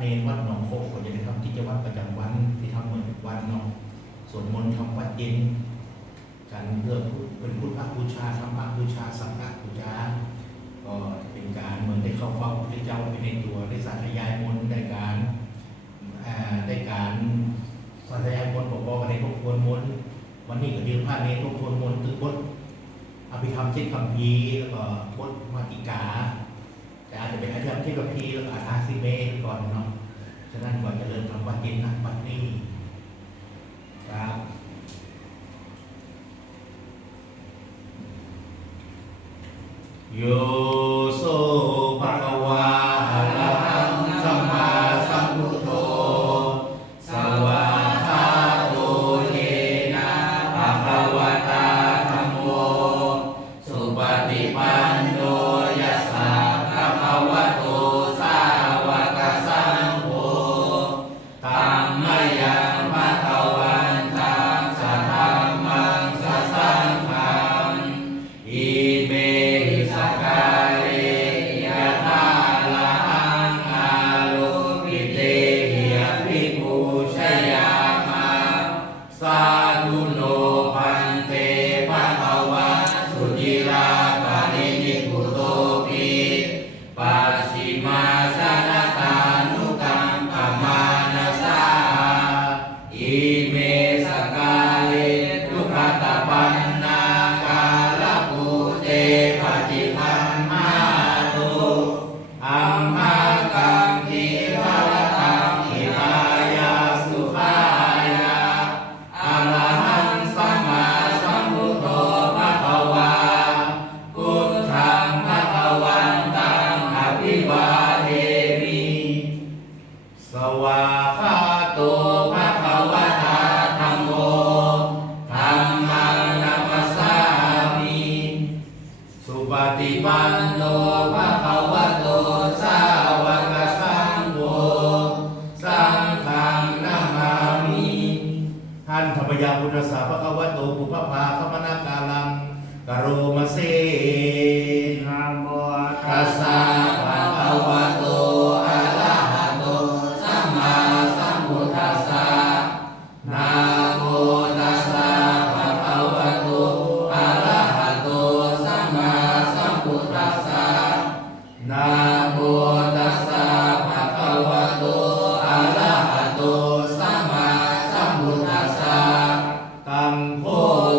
เนรวัดหนองโคกก็จะได้ทำกิจวัตรประจำวันที่ทำเหมือนวันนองสวดมนต์ทำวัดเย็นการเลือกเป็นพุทธภูชาธรรมาคบูชาสังฆบูชาก็เป็นการเหมือนได้เข้าเฝ้าพระเจ้าไปในตัวได้สาธยายมนต์ได้การได้การสาธยายมนต์บอกว่าในทบทวนมนต์วันนี้ก็เดืนพระเนรทบทวนมนต์ตื่นบทอภิธรรมเช่นคำพีแล้วก็บทมาติกา อาจจะเป็นอาจารย์ที่กับพีอาจาซีเมนก่อนเนาะฉะนั้นก่อนจะเริ่มทำวัดกินนะวัดนี้ครับโยิปันโนภะคะวะโตสาวกสังโฆสังฆังนามามิท่านธรรมยาพุทธสาภะคะวะโตปุพพะคมนาการังกโรุปัสสะตัมโค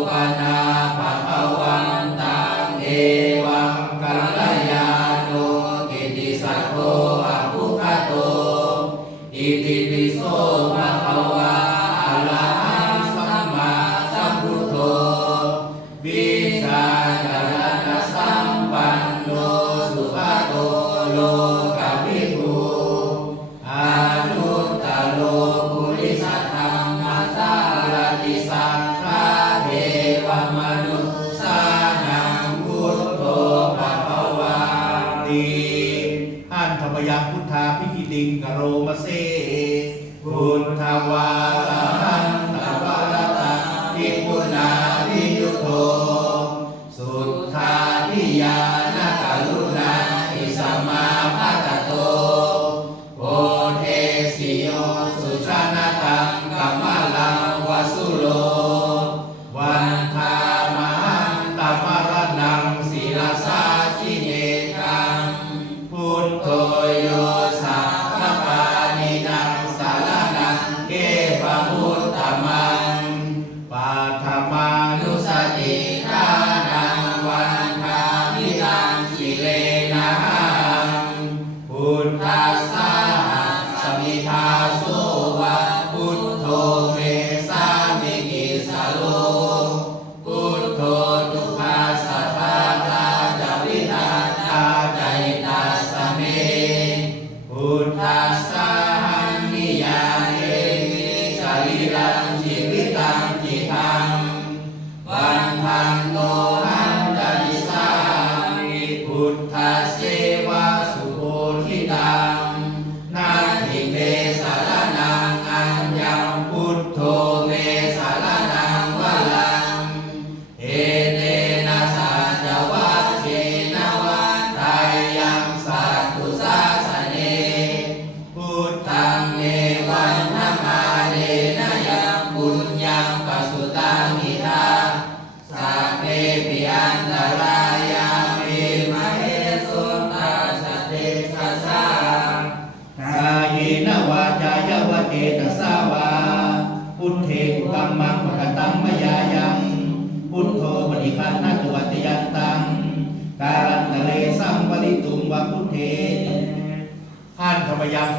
ปนา สิพุทวารันตวารตะทิปุนาทิยุโท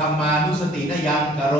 รรมานุสตินยังกโร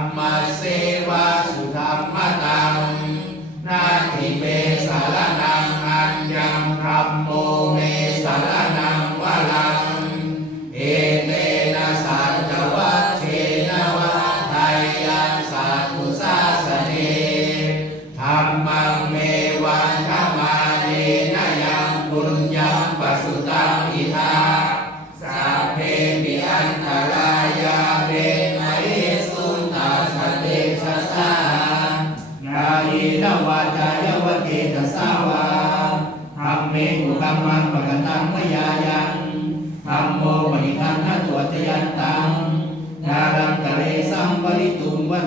Dhamma Se.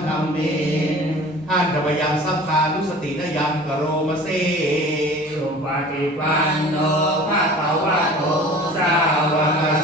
ธรรมเมอาตวยังสัพพานุสตินยังกโรมเซสุปฏิปันโนภาควะโตสาวก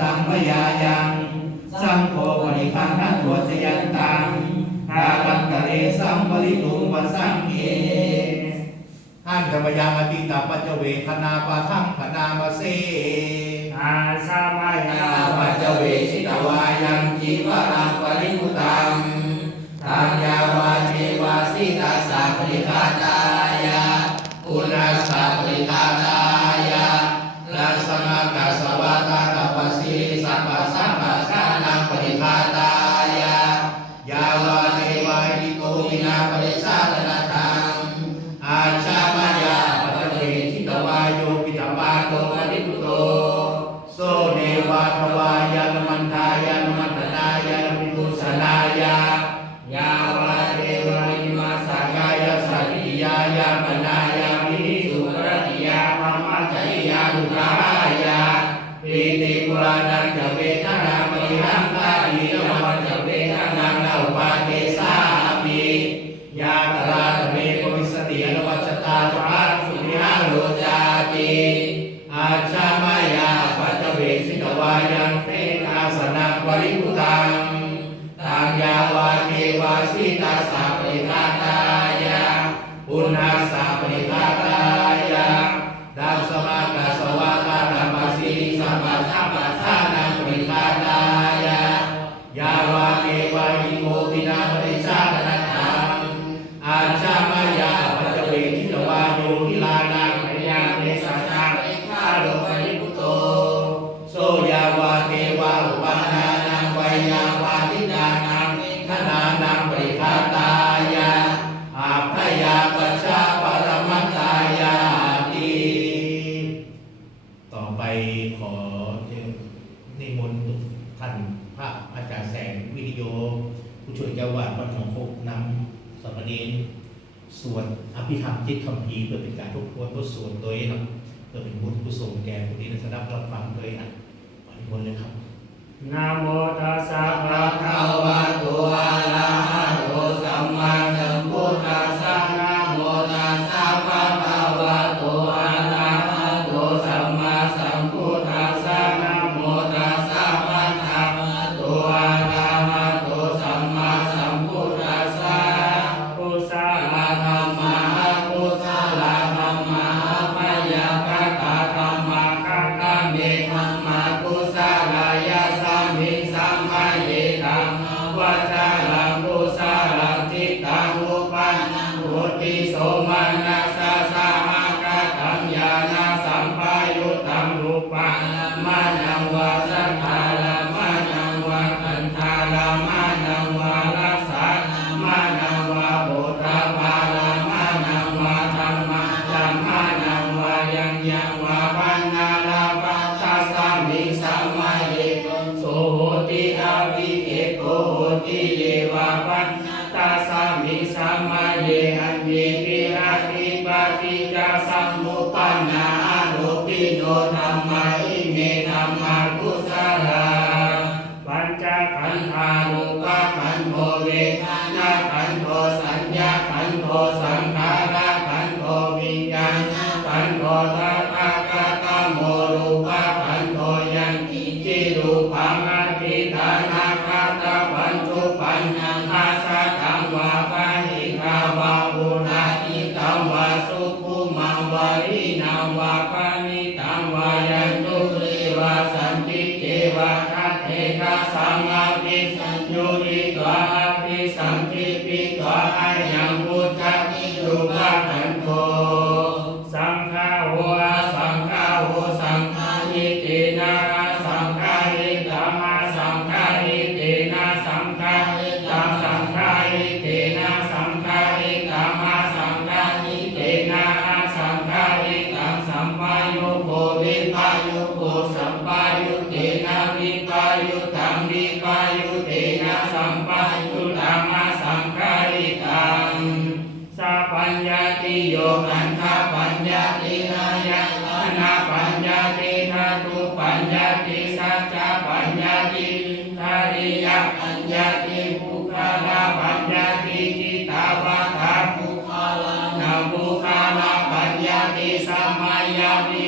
ตังมยายังสังโฆวริคังนัตัวสยันตังหาลังกะเลสังบริตุงวสังเอท่านธรรมยังอติตาปัจเวคนาปาทังพนามเสอาสามัยาปัจเวชิตวายังจีวรังปริมุตังทางยาวาเทวาสิตาสาปริคาตา นองคกนำสมณีส่วนอภิธรรมจิตคำพีเพื่อเป็นการทบทวนบทสวดโดยครับเพื่อเป็นบุญกุศลแก่ผู้นี้ได้รับรับฟังโดยนะขอให้บนเลยครับนะโมตัสสะภะคะวะโตอะระหะโตสัมมาสัม ฏิสัมมาญาณิ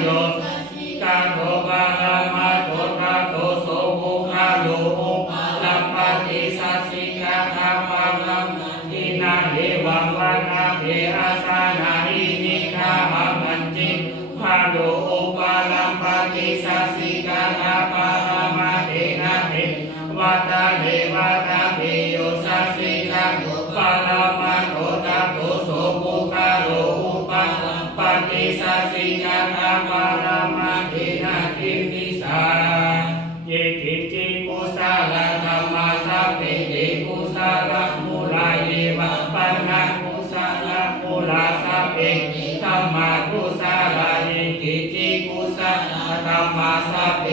Sango. มมาสัพเพ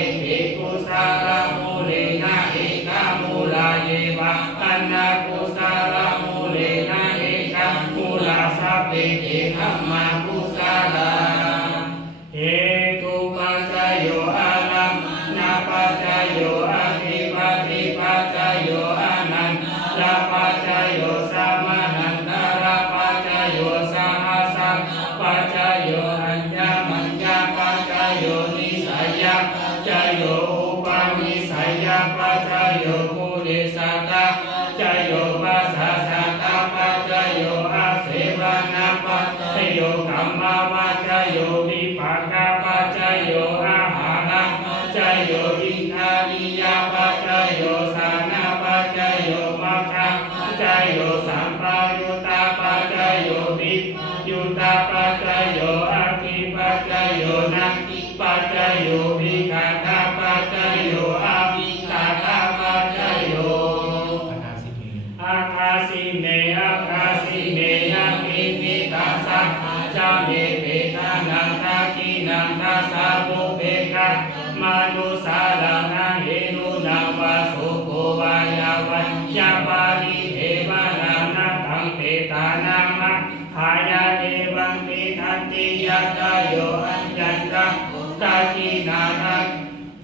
วัญญาปาริเทวนานาตังเปตานามะขายาเอวังมีทันติยะกายโยอัญจันตังกาทินาทัง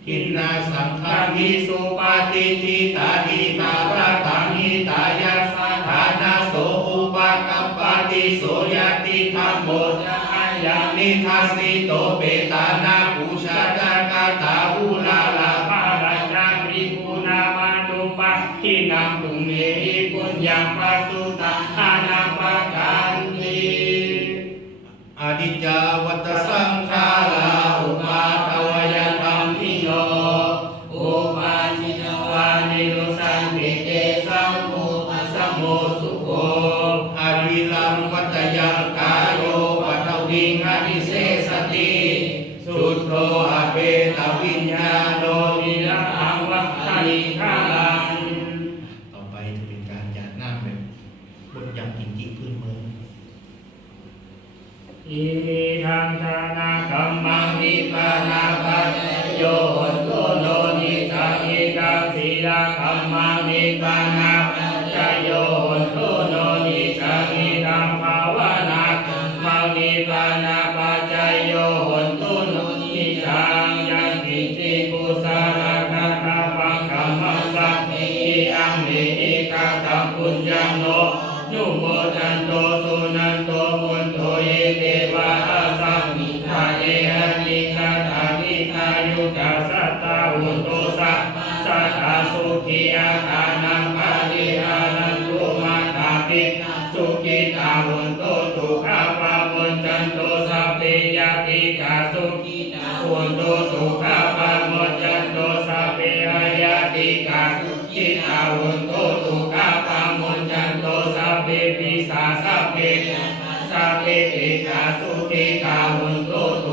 กินนาสัมภามิสุปาติทิตาทิตาระตานิตายาสถานาโสอุปกัปปติโสยติธรรมโมจายานิทัสสิโตเปตานา porque cago en todo.